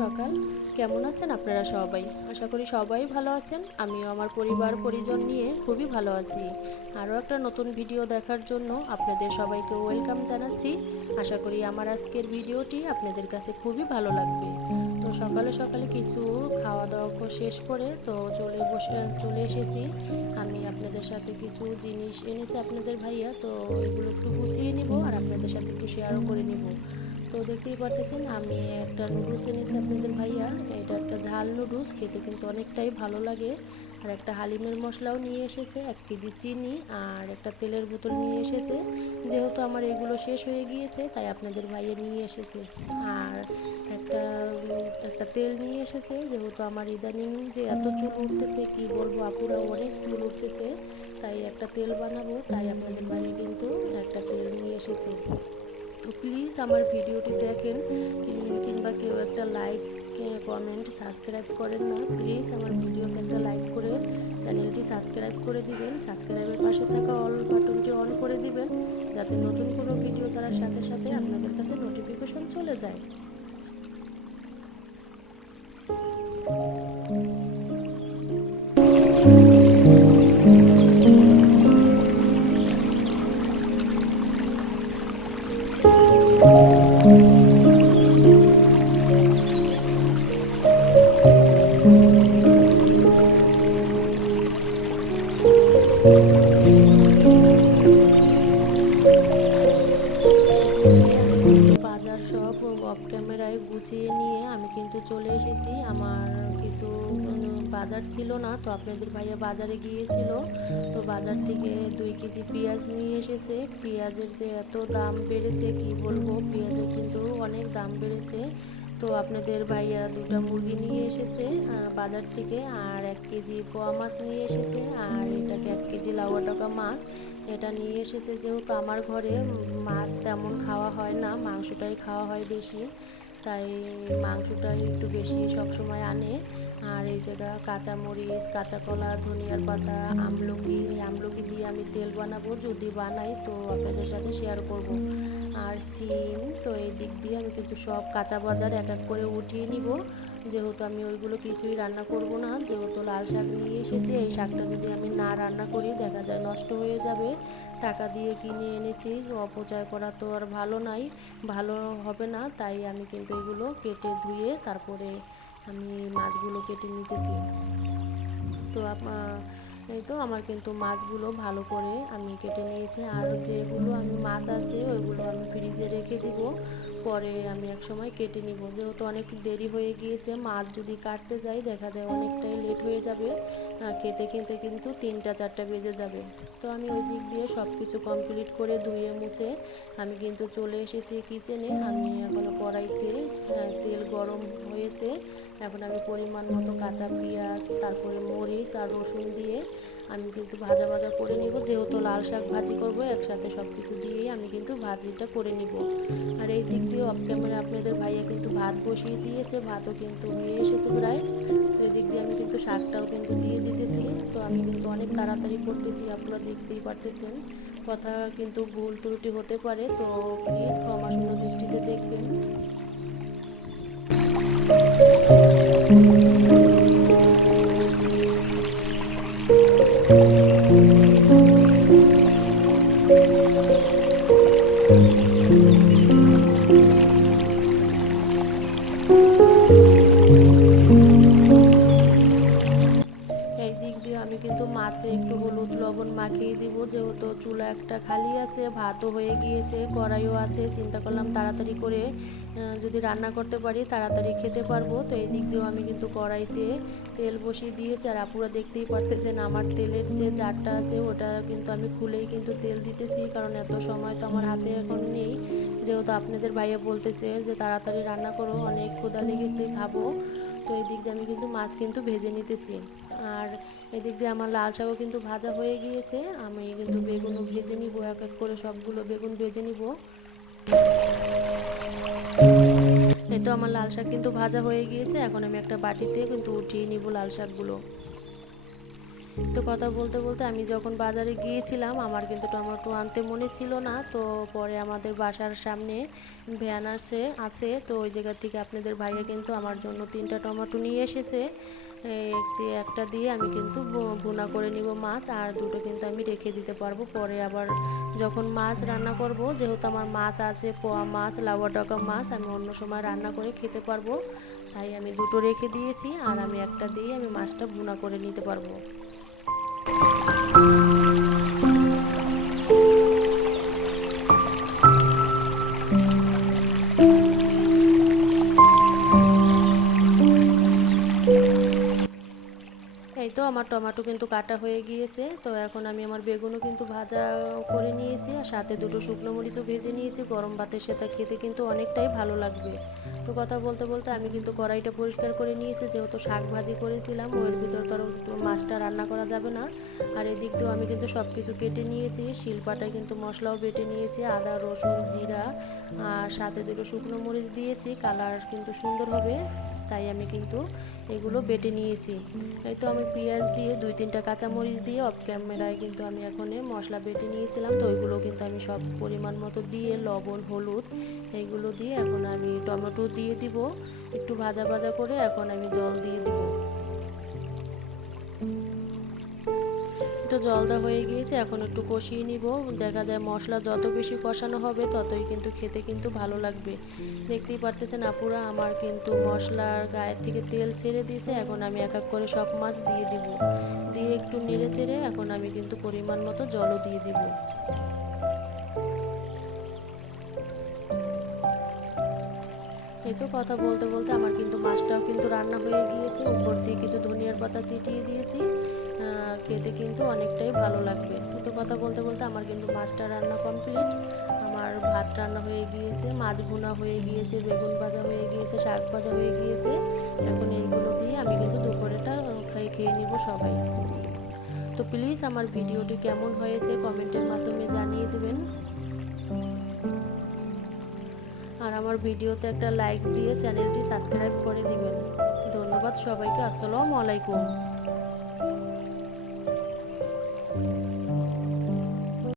সকাল। কেমন আছেন আপনারা সবাই? আশা করি সবাই ভালো আছেন। আমিও আমার পরিবার পরিজন নিয়ে খুবই ভালো আছি। আরও একটা নতুন ভিডিও দেখার জন্য আপনাদের সবাইকে ওয়েলকাম জানাচ্ছি। আশা করি আমার আজকের ভিডিওটি আপনাদের কাছে খুবই ভালো লাগবে। তো সকালে সকালে কিছু খাওয়া দাওয়া শেষ করে তো চলে এসেছি। আমি আপনাদের সাথে কিছু জিনিস এনেছি আপনাদের ভাইয়া, তো এগুলো একটু গুছিয়ে নিব আর আপনাদের সাথে একটু শেয়ারও করে নিব। তো দেখতেই পারতেছেন আমি একটা নুডলস এনেছি আপনাদের ভাইয়া। এটা একটা ঝাল নুডলস, খেতে কিন্তু অনেকটাই ভালো লাগে। আর একটা হালিমের মশলাও নিয়ে এসেছে, 1 কেজি চিনি আর একটা তেলের বোতল নিয়ে এসেছে। যেহেতু আমার এগুলো শেষ হয়ে গিয়েছে তাই আপনাদের ভাইয়া নিয়ে এসেছে। আর একটা একটা তেল নিয়ে এসেছে, যেহেতু আমার ইদানিং যে এত চুল উঠতেছে কি বলবো আপুরা, অনেক চুল উঠতেছে, তাই একটা তেল বানাবো, তাই আপনাদের ভাইয়া কিন্তু একটা তেল নিয়ে এসেছে। তো প্লিজ আমার ভিডিওটি দেখেন, কিংবা কেউ একটা লাইক কমেন্ট সাবস্ক্রাইব করেন না, প্লিজ আমার ভিডিওতে একটা লাইক করে চ্যানেলটি সাবস্ক্রাইব করে দিবেন। সাবস্ক্রাইবের পাশে থাকা অল বাটনটি অন করে দিবেন, যাতে নতুন কোনো ভিডিও ছাড়ার সাথে সাথে আপনাদের কাছে নোটিফিকেশন চলে যায়। এদিকে আমি কিন্তু বাজার সব অফ ক্যামেরায় গুছিয়ে নিয়ে আমি কিন্তু চলে এসেছি। আমার কিছু বাজার ছিল না, তো আপনাদের ভাইয়া বাজারে গিয়েছিল, তো বাজার থেকে 2 কেজি পেঁয়াজ নিয়ে এসেছে। পেঁয়াজের যে এত দাম বেড়েছে কি বলবো, পেঁয়াজের কিন্তু অনেক দাম বেড়েছে। তো আপনাদের ভাইয়া 2টা মুরগি নিয়ে এসেছে বাজার থেকে, আর 1 কেজি পোয়া মাছ নিয়ে এসেছে, আর এটাকে 1 কেজি লাউয়া টাকা মাছ এটা নিয়ে এসেছে। যেহেতু আমার ঘরে মাছ তেমন খাওয়া হয় না, মাংসটাই খাওয়া হয় বেশি, তাই মাংসটাই একটু বেশি সব সময় আনে। আর এই জায়গা কাঁচামরিচ, কাঁচা কলা, ধনিয়ার পাতা, আমলকি, এই আমলকি দিয়ে আমি তেল বানাবো, যদি বানাই তো আপনাদের সাথে শেয়ার করব। আর সিম, তো এই দিক দিয়ে আমি কিন্তু সব কাঁচা বাজার এক এক করে উঠিয়ে নিব, যেহেতু আমি ওইগুলো কিছুই রান্না করব না। যেহেতু লাল শাক নিয়ে এসেছি, এই শাকটা যদি আমি না রান্না করি দেখা যায় নষ্ট হয়ে যাবে। টাকা দিয়ে কিনে এনেছি, অপচয় করা তো আর ভালো নাই, ভালো হবে না, তাই আমি কিন্তু এগুলো কেটে ধুয়ে তারপরে আমি মাছগুলো কেটে নিতেছি। তো এই তো আমার কিন্তু মাছগুলো ভালো করে আমি কেটে নিয়েছি, আর যেগুলো আমি মাছ আছে ওইগুলো আমি ফ্রিজে রেখে দিব, পরে আমি এক সময় কেটে নিব। যেহেতু অনেক দেরি হয়ে গিয়েছে, মাছ যদি কাটতে যাই দেখা যায় অনেকটাই লেট হয়ে যাবে, খেতে খেতে কিন্তু 3টা 4টা বেজে যাবে। তো আমি ওই দিক দিয়ে সব কিছু কমপ্লিট করে ধুয়ে মুছে আমি কিন্তু চলে এসেছি কিচেনে। আমি এখনও কড়াইতে তেল গরম হয়েছে, এখন আমি পরিমাণ মতো কাঁচা পেঁয়াজ, তারপরে মরিচ আর রসুন দিয়ে আমি কিন্তু ভাজা ভাজা করে নিব। যেহেতু লাল শাক ভাজি করব, একসাথে সব কিছু দিয়েই আমি কিন্তু ভাজিটা করে নিব। আর এই দিক দিয়ে অফ ক্যামেরা আপনাদের ভাইয়া কিন্তু ভাত বসিয়ে দিয়েছে, ভাতও কিন্তু হয়ে এসেছে প্রায়। তো এই দিক দিয়ে আমি কিন্তু শাকটাও কিন্তু দিয়ে দিতেছি। তো আমি কিন্তু অনেক তাড়াতাড়ি করতেছি, আপনারা দেখতেই পারতেছেন, কথা কিন্তু ভুল ত্রুটি হতে পারে, তো প্লিজ ক্ষমা সুন্দর দৃষ্টিতে দেখবেন। এই দিক দিয়ে আমি কিন্তু মাছে একটু হলুদ লবণ মাখিয়ে দিব, যেহেতু চুলা একটা খালি আছে, ভাতও হয়ে গিয়েছে, কড়াইও আছে, চিন্তা করলাম তাড়াতাড়ি করে যদি রান্না করতে পারি তাড়াতাড়ি খেতে পারবো। তো এই দিক দিয়েও আমি কিন্তু কড়াইতে তেল বসিয়ে দিয়েছি, আর আপুরা দেখতেই পারতেছেন আমার তেলের যে জারটা আছে ওটা কিন্তু আমি খুলেই কিন্তু তেল দিতেছি, কারণ এত সময় তো আমার হাতে এখন নেই। যেহেতু আপনাদের ভাইয়া বলতেছে যে তাড়াতাড়ি রান্না করো, অনেক ক্ষুধা লেগেছে, খাবো। তো এই দিক দিয়ে আমি কিন্তু মাছ কিন্তু ভেজে নিতেছি। আর এদিক দিয়ে আমার লাল শাকও কিন্তু ভাজা হয়ে গিয়েছে, আমি কিন্তু বেগুনও ভেজে নিব, এক এক করে সবগুলো বেগুন ভেজে নিব। এই তো আমার লাল শাক কিন্তু ভাজা হয়ে গিয়েছে, এখন আমি একটা বাটিতে কিন্তু উঠিয়ে নিব লাল শাকগুলো। তো কথা বলতে বলতে আমি যখন বাজারে গিয়েছিলাম আমার কিন্তু টমেটো আনতে মনে ছিল না, তো পরে আমাদের বাসার সামনে ভ্যান আছে, তো ওই জায়গা থেকে আপনাদের ভাইয়া কিন্তু আমার জন্য 3টা টমেটো নিয়ে এসেছে। একটা দিয়ে আমি কিন্তু ভুনা করে নিব মাছ, আর দুটো কিন্তু আমি রেখে দিতে পারবো পরে আবার যখন মাছ রান্না করব, যেহেতু আমার মাছ আছে, পোয়া মাছ, লাউয়া ডগা মাছ, আমি অন্য সময় রান্না করে খেতে পারবো, তাই আমি দুটো রেখে দিয়েছি, আর আমি একটা দিয়ে আমি মাছটা ভুনা করে নিতে পারবো। এই তো আমার টমেটো কিন্তু কাটা হয়ে গিয়েছে, তো এখন আমি আমার বেগুনও কিন্তু ভাজা করে নিয়েছি, আর সাথে দুটো শুকনো মরিচও ভেজে নিয়েছি। গরম ভাতের সাথে খেতে কিন্তু অনেকটাই ভালো লাগবে। তো কথা বলতে বলতে আমি কিন্তু কড়াইটা পরিষ্কার করে নিয়েছি, যেহেতু শাক ভাজি করেছিলাম ওর ভিতর তো মাছটা রান্না করা যাবে না। আর এদিক দিয়েও আমি কিন্তু সব কিছু কেটে নিয়েছি, শিলপাটায় কিন্তু মশলাও বেটে নিয়েছি, আদা রসুন জিরা, আর সাথে দুটো শুকনো মরিচ দিয়েছি, কালার কিন্তু সুন্দর হবে, তাই আমি কিন্তু এগুলো বেটে নিয়েছি। এই তো আমি পেঁয়াজ দিয়ে 2-3টা কাঁচামরিচ দিয়ে অফ ক্যামেরায় কিন্তু আমি এখন মশলা বেটে নিয়েছিলাম, তো ওইগুলো কিন্তু আমি সব পরিমাণ মতো দিয়ে লবণ হলুদ এইগুলো দিয়ে এখন আমি টমেটো দিয়ে দিব, একটু ভাজা ভাজা করে এখন আমি জল দিয়ে দিব। তো জল দেওয়া হয়ে গিয়েছে, এখন একটু কষিয়ে নিব। দেখা যায় মশলা যত বেশি কষানো হবে ততই কিন্তু খেতে কিন্তু ভালো লাগবে। দেখতেই পারতেছেন আপুরা, আমার কিন্তু মশলার গায়ের থেকে তেল ছেড়ে দিয়েছে, এখন আমি এক এক করে সব মাছ দিয়ে দিব, দিয়ে একটু নেড়ে চেড়ে এখন আমি কিন্তু পরিমাণ মতো জলও দিয়ে দিব। এই তো কথা বলতে বলতে আমার কিন্তু মাছটাও কিন্তু রান্না হয়ে গিয়েছে, উপর দিয়ে কিছু ধনিয়ার পাতা ছিটিয়ে দিয়েছি, খেতে কিন্তু অনেকটাই ভালো লাগবে। এই তো কথা বলতে বলতে আমার কিন্তু মাছটা রান্না কমপ্লিট, আমার ভাত রান্না হয়ে গিয়েছে, মাছ ভুনা হয়ে গিয়েছে, বেগুন ভাজা হয়ে গিয়েছে, শাক ভাজা হয়ে গিয়েছে। এখন এইগুলো দিয়ে আমি কিন্তু দুপুরেটা খেয়ে নিব সবাই। তো প্লিজ আমার ভিডিওটি কেমন হয়েছে কমেন্টের মাধ্যমে জানিয়ে দেবেন, আর আমার ভিডিওতে একটা লাইক দিয়ে চ্যানেলটি সাবস্ক্রাইব করে দিবেন। ধন্যবাদ সবাইকে। আসসালামু আলাইকুম।